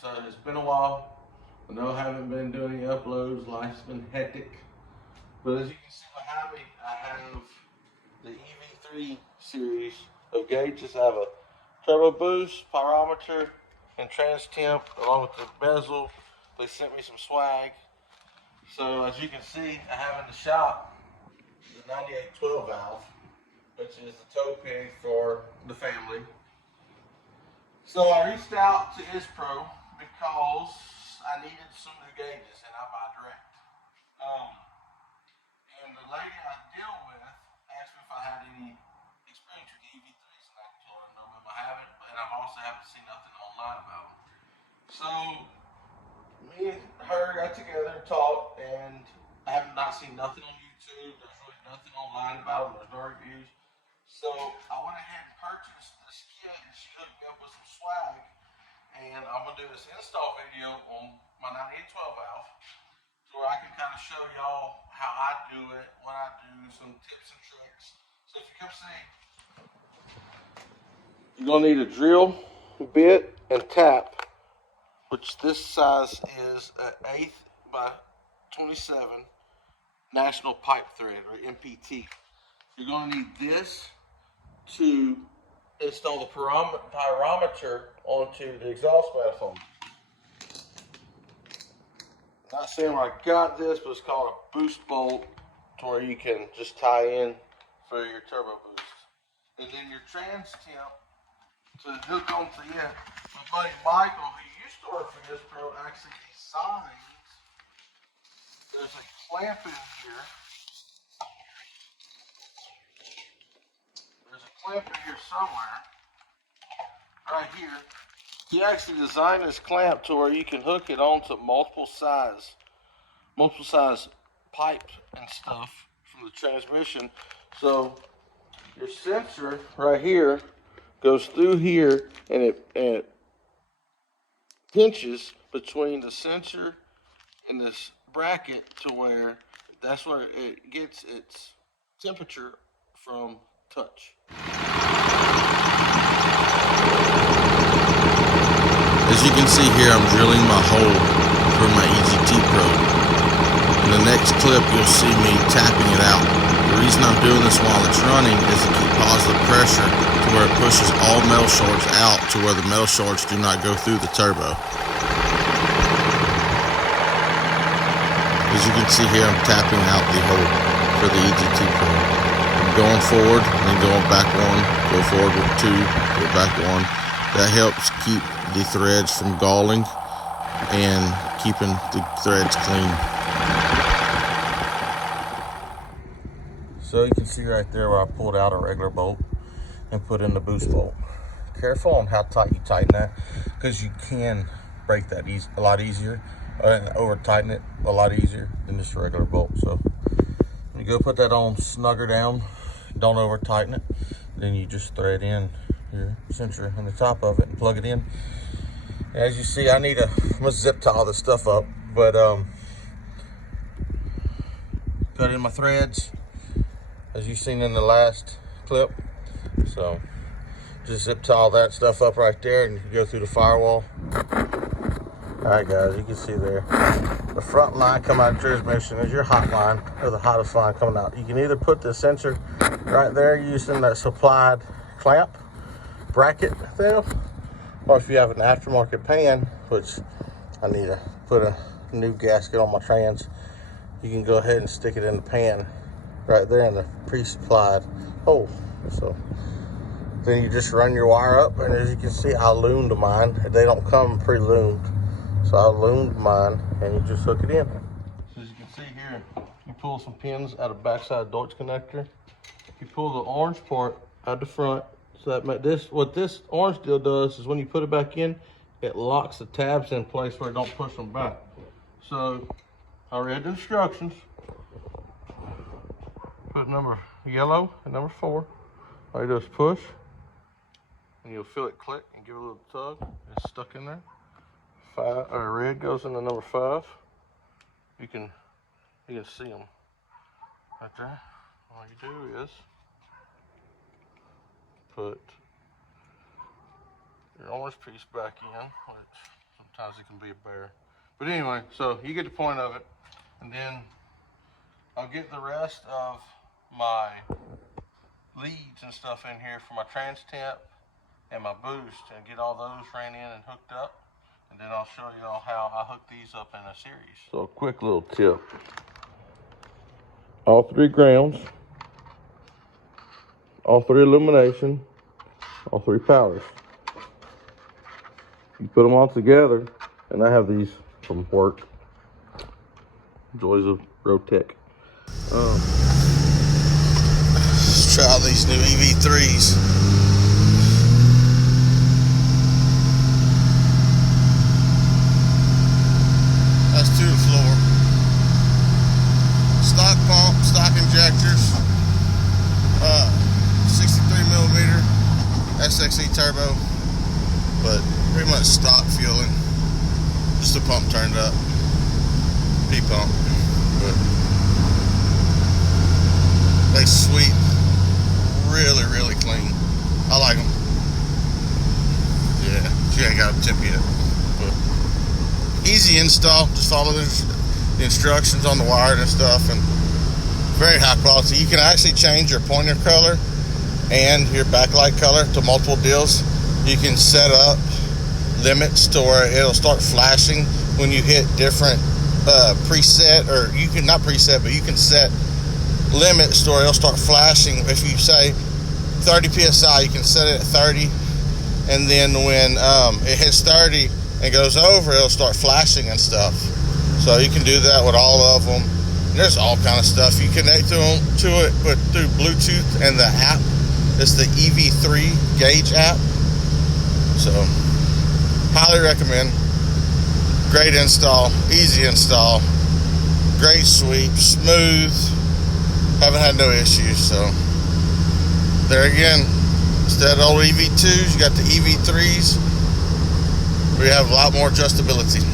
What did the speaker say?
so it's been a while. I know I haven't been doing any uploads. Life's been hectic. But as you can see behind me, I have the Ev3 series of gauges. I have a turbo boost, pyrometer, and trans temp, along with the bezel. They sent me some swag. So as you can see, I have in the shop the 9812 valve, which is the toe pig for the family. So I reached out to isspro because I needed some new gauges, and I buy direct. And the lady I deal with asked me if I had any experience with the Ev3s, and I told her no, ma'am, I haven't, and I also haven't seen nothing online about them. So me and her got together and talked, and I have not seen nothing on YouTube. There's really nothing online about them. There's no reviews. So I went ahead and purchased this kit, and she hooked me up with some swag. And I'm gonna do this install video on my 9812 valve, so where I can kind of show y'all how I do it, what I do, some tips and tricks. So if you come see, you're gonna need a drill bit and tap, which this size is an 1/8 by 27 National Pipe Thread, or MPT. You're gonna need this to install the pyrometer onto the exhaust manifold. I'm not saying I got this, but it's called a boost bolt, to where you can just tie in for your turbo boost. And then your trans temp to hook onto it. My buddy Michael, who used to work for isspro, actually designed. There's a clamp in here. There's a clamp in here somewhere. Right here. He actually designed this clamp to where you can hook it onto multiple size pipe and stuff from the transmission. So your sensor right here goes through here, and it pinches between the sensor and this bracket, to where that's where it gets its temperature from touch. As you can see here, I'm drilling my hole for my EGT probe. In the next clip, you'll see me tapping it out. The reason I'm doing this while it's running is to keep positive pressure to where it pushes all metal shards out, to where the metal shards do not go through the turbo. As you can see here, I'm tapping out the hole for the EGT probe. I'm going forward and then going back one, go forward with two, go back one. That helps keep the threads from galling and keeping the threads clean. So you can see right there where I pulled out a regular bolt and put in the boost bolt. Careful on how tight you tighten that, because you can break that a lot easier, and over tighten it a lot easier than just a regular bolt. So when you go put that on, snug her down, don't over tighten it. Then you just thread in your sensor in the top of it and plug it in. As you see, I'm gonna zip tie all this stuff up, but cut in my threads as you've seen in the last clip. So just zip tie all that stuff up right there, and you can go through the firewall. All right, guys, you can see there, the front line coming out of transmission is your hot line, or the hottest line coming out. You can either put the sensor right there using that supplied clamp bracket there, or if you have an aftermarket pan, which I need to put a new gasket on my trans, you can go ahead and stick it in the pan right there in the pre-supplied hole. So then you just run your wire up, and as you can see, I loomed mine. They don't come pre-loomed, so I loomed mine, and you just hook it in. So as you can see here, you pull some pins out of backside Deutsch connector. You pull the orange part out the front. So that what this orange deal does is when you put it back in, it locks the tabs in place where it don't push them back. So I read the instructions. Put number yellow and number 4. All you do is push, and you'll feel it click and give it a little tug. It's stuck in there. Red goes into number 5. You can see them right there. All you do is put your orange piece back in, which sometimes it can be a bear. But anyway, so you get the point of it. And then I'll get the rest of my leads and stuff in here for my trans temp and my boost, and get all those ran in and hooked up. And then I'll show you all how I hook these up in a series. So a quick little tip. All 3 grounds, all 3 illumination, all 3 powers. You put them all together, and I have these from work. Joys of Rotec. Let's try out these new Ev3s. That's to the floor. Stock pump, stock injectors, 63mm SXE turbo, but pretty much stock fueling. Just the pump turned up, P pump. But they sweep really, really clean. I like them. Yeah, she ain't got a tip yet. But easy install. Just follow the instructions on the wire and stuff, and very high quality. You can actually change your pointer color and your backlight color to multiple deals. You can set up limits to where it'll start flashing when you hit different preset, or you can not preset, but you can set limits to where it'll start flashing. If you say 30 psi, you can set it at 30, and then when it hits 30 and goes over, it'll start flashing and stuff. So you can do that with all of them. There's all kind of stuff you connect to it, but through Bluetooth and the app. It's the Ev3 gauge app. So highly recommend. Great install, easy install, great sweep, smooth. Haven't had no issues. So there again, instead of old Ev2s, you got the Ev3s. We have a lot more adjustability.